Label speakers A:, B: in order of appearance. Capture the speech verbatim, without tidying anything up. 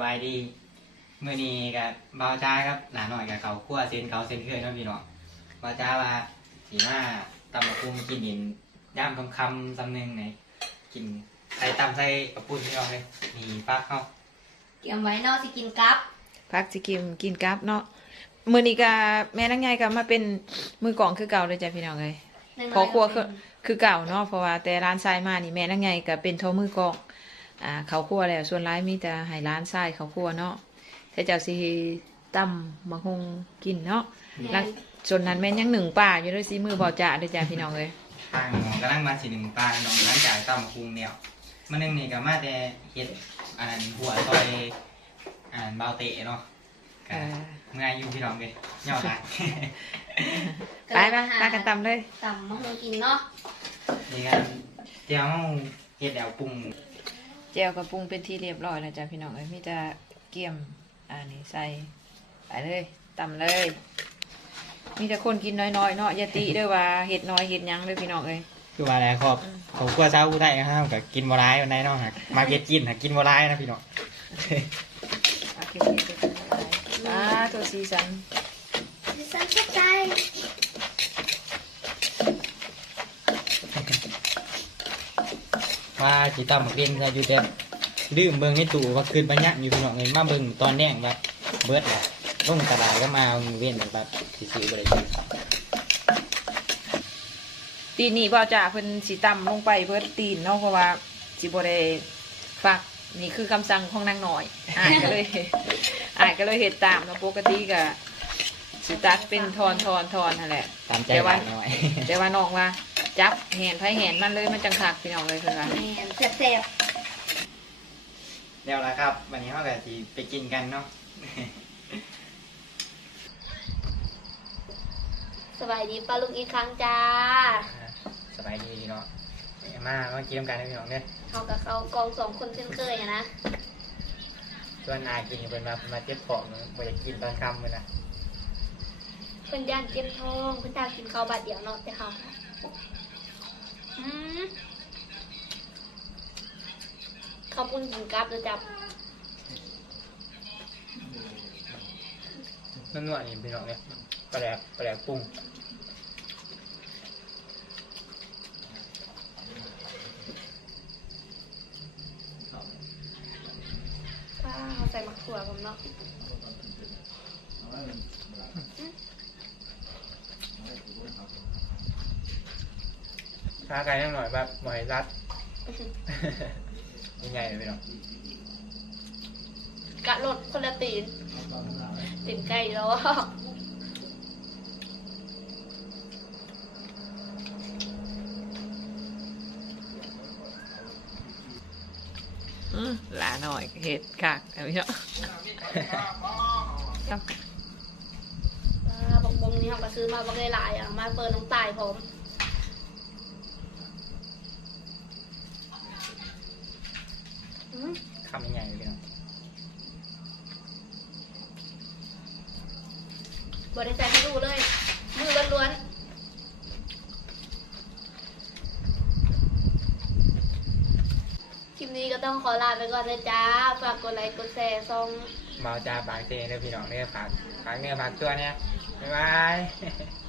A: บายดีเมื่อนี้กับเบาจ้าครับหลานหน่อยกับเขาคั่วเซนเขาเซนเคยน้องพี่น้องเบาจ้าว่าสีหน้าตำมะพุงกินดินย่ามทองคำสำนึงไหนกินใส่ตำใส่กระปุ้นพี่น้องเลยมีฟักเข้า
B: เก็บไว้เนอกสิกินกับ
C: พักสิกิมกินกับเนาะมื้อนี้ก็แม่นางใหญ่ก็มาเป็นมือกลองคือเก่าเลยจ้ะพี่น้องเอ้ยพอครัวคือคือเก่าเนาะเพราะว่าแต่ร้านทรายมานี่แม่นางใหญ่ก็เป็นโทมือกลองอ่าเขาครัวแล้วส่วนร้ายมีแต่ให้ร้านทรายเขาครัวเนาะแต่เจ้าสิตำมะฮงกินเนาะแล้วส่วนนั้นแม่นยังหนึ่งป่าอยู่ด้วยสิมือบ่จ่าด้วยจ้ะพี่น้องเอ้ย
A: ทางหมอกำลังมาสีหนึ่งปลาน้องร้านจ่ายตำมะพุงเนี่ยมันนึงนี่กับมาแต่เฮ็ดอ่านหัวซอยอ่านเบาเตะเนาะก็ง่ายอยู่พี่น้องเลยย่อหลัก
C: ไปไปไปกันตำเลย
B: ตำมะฮุงกินเนาะ
A: นี่กันเจ้าเฮ็ดแดวปรุง
C: แจวกับปรุงเป็นที่เรียบร้อยแล้วจ้ะพี่น้องเอ้ยมีแต่เกี่ยมอันนี้ใส่ไปเลยตำเลย มีแต่คนกินน้อยๆเนาะอย่าติเด้อว่าเห็ดน้อยเห็ดหยังเด้อพี่น้องเอ้ย
A: คือว่าอะไรครับผมกลัวเช้าผู้ไทยนะครับกับกินบัวร้ายวันไหนเนาะมาเก็ตกินหากินบัวร้ายนะพี่น้อง
C: โอเคโอเคปลาตัวสีสัน
B: ดิฉันเข้าใจ
A: ว่าสีตำหมกเล่นจะอยู่แต่ลืมเบิ้งให้ตู่ว่าคืนปัญญาอยู่พี่น้องเลยมาเบิ้งตอนแดงแบบเบิร์ดแบบลงกระดาษก็มาเว้นแบบสีสีบริสุทธิ์
C: ตีนี้บ่าวจ่าเพิ่นสิตำลงไปเพิ่นตีนเนาะเพราะว่าสิบ่ได้ฟักนี่คือคำสั่งของนางหน่อยอ่านก็เลย อ่านก็เลยเฮ็ดตามเนาะปกติก็สิตัดเป็นทอนทอนทอนนั่นแหละ
A: ตามใจ
C: แต่
A: ห
C: ว่า
A: วานหน่อย
C: แต่ว่าน้องว่าจับแหนไผแหนมันเลยมันจังคักพี่น้องเลยเพิ่นว่า
B: แม่นแซ่บ
A: เดี๋ยวละครับวันนี้เราก็จะไปกินกันเนาะ
B: ๆสบายดีป้าลุงอีกครั้งจ้า
A: สบายดีเนาะมามากินน้ำกันนะพี่น้องเนี่ย
B: เขากับเขากองสองคนเช่นเคยอะนะ
A: ส่วนอากินเป็นมามาเจ็บของบ่อยากกินตอนค่ำเลยนะ
B: เพิ่นย่านเจ็บท้องเพิ่นตากินข้าวบาดเดียวเนาะแต่เขาอืมข้าวปุ้นกินกับเด้อจับ
A: นวดๆนี่พี่น้องเนี่ยปลาแดกปลาแดกปรุง
B: ป้าเขาใส่มะถั่วผมเนาะ
A: ช้าไกลนิดหน่อยแบบหมอยรัด ยังไงเลยพี่น้อง
B: กะรดคนละตีนตีนไก่แล้วอะ
C: อื้อหลาหน่อยเฮ็ดคักเอาพี่น้อง
B: ป้าบงบงนี่เขาก็ซื้อมาบางหลายๆอ่ะมาเปิดน้องตายผม
A: คำยังไงเลยพี่น้อง
B: บริษัทให้ดูเลย มือล้วนๆ คลิปนี้ก็ต้องขอลาไปก่อนเลยจ้า ฝากกดไลค์กดแชร์ซอง
A: เมาจ้าปากเจนเลยพี่น้องเนี่ยฝากฝากเนื้อฝากตัวเนี่ยบ๊ายบาย